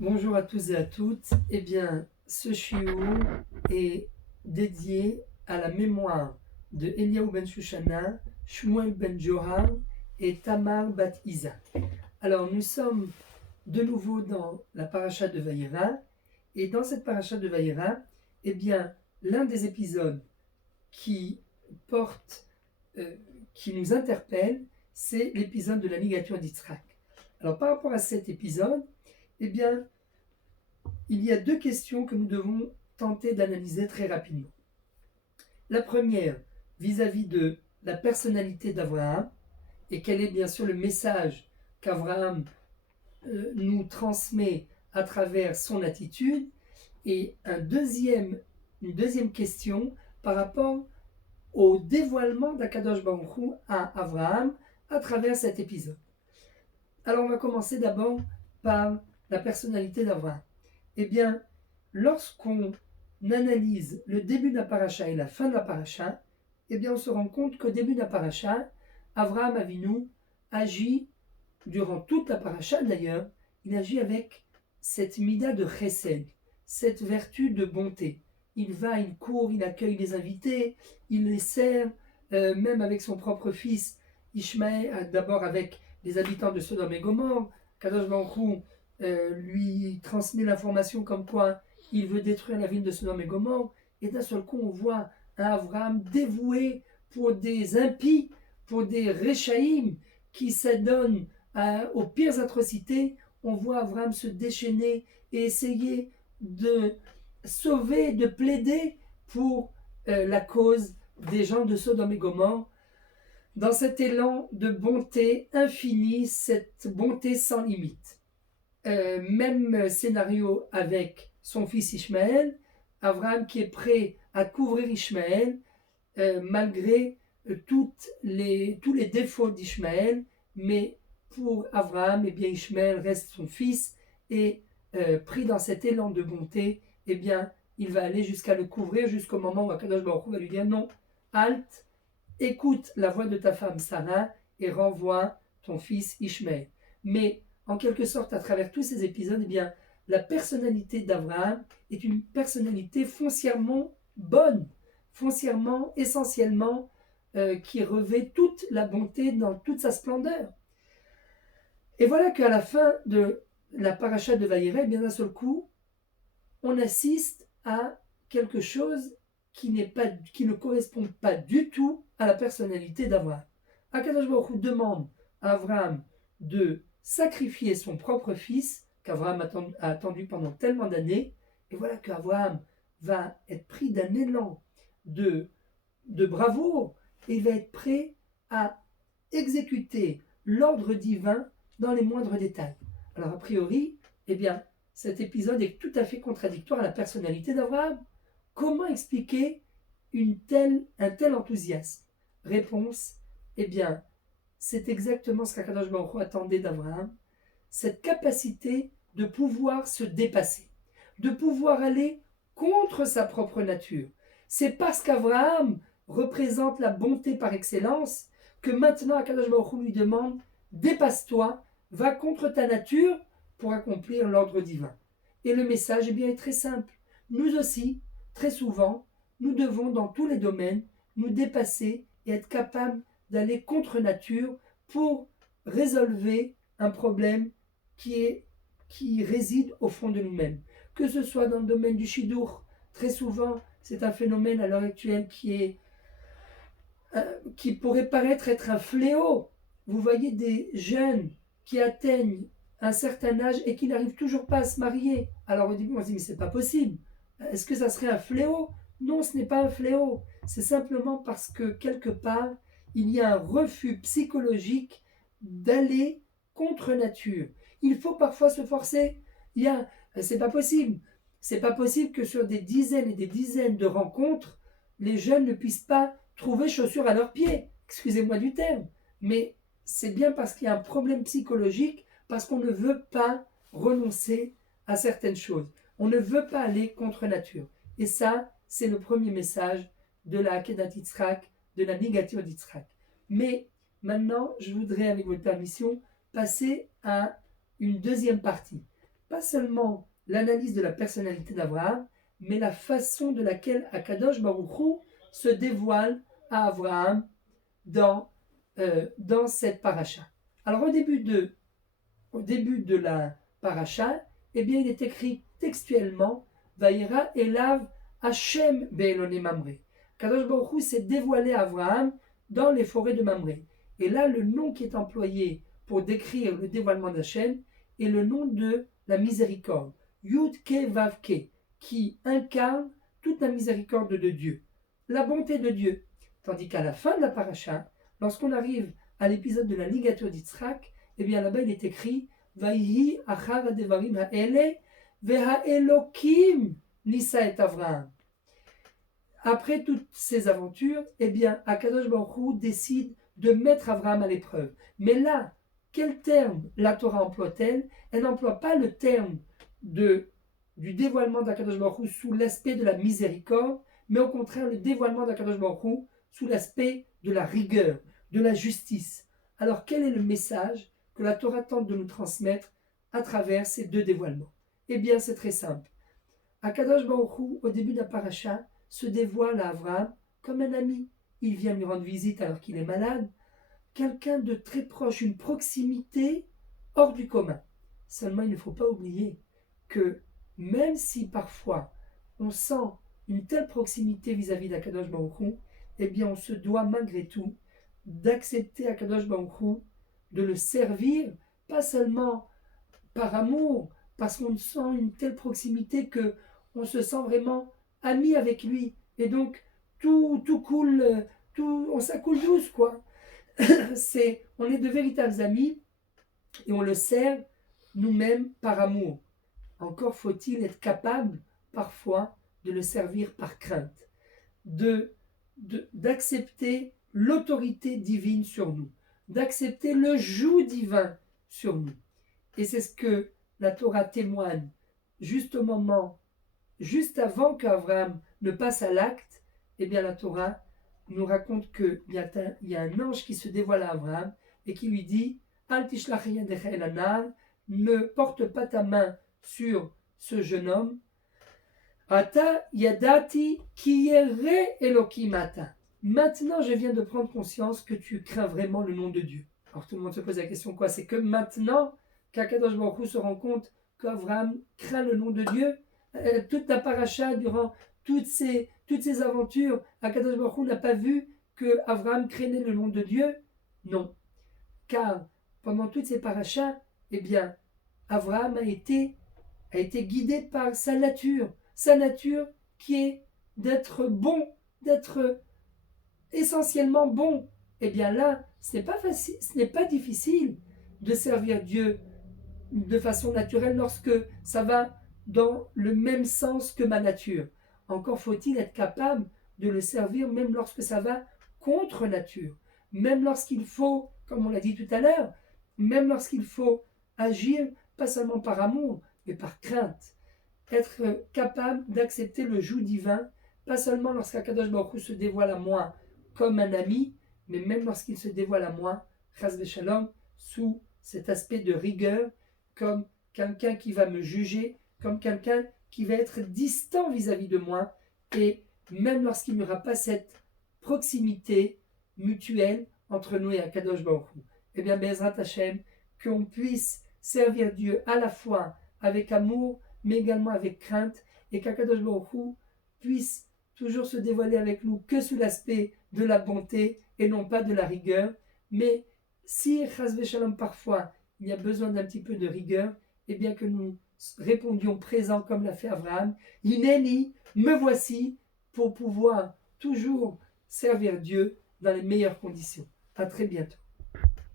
Bonjour à tous et à toutes. Eh bien, ce shiur est dédié à la mémoire de Eliaou ben Shushana, Shmuel ben Johar et Tamar bat Isa. Alors, nous sommes de nouveau dans la paracha de Vayera, et dans cette paracha de Vayera, eh bien, l'un des épisodes qui porte, euh, qui nous interpelle, c'est l'épisode de la ligature d'Yitzhak. Alors, par rapport à cet épisode, eh bien, il y a deux questions que nous devons tenter d'analyser très rapidement. La première, vis-à-vis de la personnalité d'Abraham, et quel est bien sûr le message qu'Abraham nous transmet à travers son attitude, et une deuxième question par rapport au dévoilement d'Akadosh Baruch Hu à Abraham à travers cet épisode. Alors on va commencer d'abord par la personnalité d'Abraham. Eh bien, lorsqu'on analyse le début de la paracha et la fin de la paracha, eh bien, on se rend compte qu'au début de la paracha, Avraham Avinu agit, durant toute la paracha d'ailleurs, il agit avec cette mida de chesed, cette vertu de bonté. Il va, il court, il accueille les invités, il les sert, même avec son propre fils Ishmaël, d'abord avec les habitants de Sodome et Gomorrhe. Kadosh Baruch Hu, lui transmet l'information comme quoi il veut détruire la ville de Sodome et Gomorrhe, et d'un seul coup on voit un Abraham dévoué pour des impies, pour des réchaïm qui s'adonnent aux pires atrocités. On voit Abraham se déchaîner et essayer de sauver, de plaider pour la cause des gens de Sodome et Gomorrhe, dans cet élan de bonté infinie, cette bonté sans limite. Même scénario avec son fils Ishmaël, Abraham qui est prêt à couvrir Ishmaël malgré tous les défauts d'Ishmaël, mais pour Abraham, eh bien, Ishmaël reste son fils, et pris dans cet élan de bonté, eh bien, il va aller jusqu'à le couvrir, jusqu'au moment où Akadosh Baruch Hu va lui dire non, halte, écoute la voix de ta femme Sarah et renvoie ton fils Ishmaël. Mais en quelque sorte, à travers tous ces épisodes, eh bien, la personnalité d'Abraham est une personnalité foncièrement bonne, foncièrement, essentiellement, qui revêt toute la bonté dans toute sa splendeur. Et voilà qu'à la fin de la paracha de Vayera, eh bien d'un seul coup, on assiste à quelque chose qui ne correspond pas du tout à la personnalité d'Abraham. Akadosh Baruch Hu demande à Abraham de sacrifier son propre fils, qu'Abraham a attendu pendant tellement d'années, et voilà qu'Abraham va être pris d'un élan de, de bravoure, et il va être prêt à exécuter l'ordre divin dans les moindres détails. Alors a priori, eh bien, cet épisode est tout à fait contradictoire à la personnalité d'Abraham. Comment expliquer un tel enthousiasme? Réponse, eh bien, c'est exactement ce qu'Akadosh Baruch Hu attendait d'Abraham, cette capacité de pouvoir se dépasser, de pouvoir aller contre sa propre nature. C'est parce qu'Abraham représente la bonté par excellence que maintenant Akadosh Baruch Hu lui demande dépasse-toi, va contre ta nature pour accomplir l'ordre divin. Et le message est très simple. Nous aussi, très souvent, nous devons dans tous les domaines nous dépasser et être capables d'aller contre nature pour résolver un problème qui réside au fond de nous-mêmes. Que ce soit dans le domaine du shidour, très souvent, c'est un phénomène à l'heure actuelle qui pourrait paraître être un fléau. Vous voyez des jeunes qui atteignent un certain âge et qui n'arrivent toujours pas à se marier. Alors au début, on se dit, mais c'est pas possible. Est-ce que ça serait un fléau? Non, ce n'est pas un fléau. C'est simplement parce que quelque part, il y a un refus psychologique d'aller contre nature. Il faut parfois se forcer. C'est pas possible. C'est pas possible que sur des dizaines et des dizaines de rencontres, les jeunes ne puissent pas trouver chaussures à leurs pieds. Excusez-moi du terme. Mais c'est bien parce qu'il y a un problème psychologique, parce qu'on ne veut pas renoncer à certaines choses. On ne veut pas aller contre nature. Et ça, c'est le premier message de la Akedat Yitzhak, de la négature d'Yitzhak. Mais maintenant, je voudrais, avec votre permission, passer à une deuxième partie. pas seulement l'analyse de la personnalité d'Abraham, mais la façon de laquelle Akadosh Baruch Hu se dévoile à Abraham dans cette paracha. Alors au début de la paracha, eh bien il est écrit textuellement Vaïra Elav Hashem Be'elone Mamré. Kadosh Baruch Hu s'est dévoilé à Abraham dans les forêts de Mamré. Et là, le nom qui est employé pour décrire le dévoilement d'Hachem est le nom de la miséricorde, Yud Ke Vav Ke, qui incarne toute la miséricorde de Dieu, la bonté de Dieu. Tandis qu'à la fin de la paracha, lorsqu'on arrive à l'épisode de la ligature d'Yitzhak, eh bien là-bas il est écrit Vaihi achar hadevarim ha'ele ve'ha'elokim nisa et Avraham. Après toutes ces aventures, eh bien Akadosh Baruch Hu décide de mettre Avraham à l'épreuve. Mais là, quel terme la Torah emploie-t-elle? Elle n'emploie pas le terme du dévoilement d'Akadosh Baruch Hu sous l'aspect de la miséricorde, mais au contraire le dévoilement d'Akadosh Baruch Hu sous l'aspect de la rigueur, de la justice. Alors quel est le message que la Torah tente de nous transmettre à travers ces deux dévoilements? Eh bien c'est très simple. Akadosh Baruch Hu, au début de la paracha, se dévoile à Avraham comme un ami. Il vient lui rendre visite alors qu'il est malade. Quelqu'un de très proche, une proximité hors du commun. Seulement, il ne faut pas oublier que même si parfois on sent une telle proximité vis-à-vis d'Akadosh Baruch Hu, eh bien on se doit malgré tout d'accepter Akadosh Baruch Hu, de le servir, pas seulement par amour, parce qu'on sent une telle proximité que on se sent vraiment ami avec lui, et donc tout coule, ça coule douce, quoi. On est de véritables amis, et on le sert nous-mêmes par amour. Encore faut-il être capable, parfois, de le servir par crainte, d'accepter l'autorité divine sur nous, d'accepter le joug divin sur nous. Et c'est ce que la Torah témoigne juste avant qu'Abraham ne passe à l'acte. Eh bien la Torah nous raconte qu'il y a un ange qui se dévoile à Abraham et qui lui dit Al tishlach yadecha el hanal, ne porte pas ta main sur ce jeune homme. Ata yadati ki yere Elokim ata. Maintenant, je viens de prendre conscience que tu crains vraiment le nom de Dieu. Alors tout le monde se pose la question, quoi? C'est que maintenant qu'Akadosh Baruch Hu se rend compte qu'Abraham craint le nom de Dieu, toute la paracha, durant toutes ces aventures, Akadosh Baruch Hu n'a pas vu que Abraham craignait le nom de Dieu? Non. Car pendant toutes ces parachas, eh bien, Abraham a été guidé par sa nature qui est d'être bon, d'être essentiellement bon. Eh bien là, ce n'est pas facile, ce n'est pas difficile de servir Dieu de façon naturelle lorsque ça va dans le même sens que ma nature. Encore faut-il être capable de le servir même lorsque ça va contre nature, même lorsqu'il faut, comme on l'a dit tout à l'heure, même lorsqu'il faut agir pas seulement par amour, mais par crainte. Être capable d'accepter le joug divin, pas seulement lorsqu'Akadosh Baruch Hu se dévoile à moi comme un ami, mais même lorsqu'il se dévoile à moi, chas v'shalom, sous cet aspect de rigueur, comme quelqu'un qui va me juger, comme quelqu'un qui va être distant vis-à-vis de moi, et même lorsqu'il n'y aura pas cette proximité mutuelle entre nous et Akadosh Baruch Hu. Eh bien, Be'ezrat Hashem, qu'on puisse servir Dieu à la fois avec amour, mais également avec crainte, et qu'Akadosh Baruch Hu puisse toujours se dévoiler avec nous que sous l'aspect de la bonté et non pas de la rigueur. Mais si, chas v'shalom, parfois, il y a besoin d'un petit peu de rigueur, eh bien que nous répondions présents comme l'a fait Abraham, Hineni, me voici, pour pouvoir toujours servir Dieu dans les meilleures conditions. À très bientôt.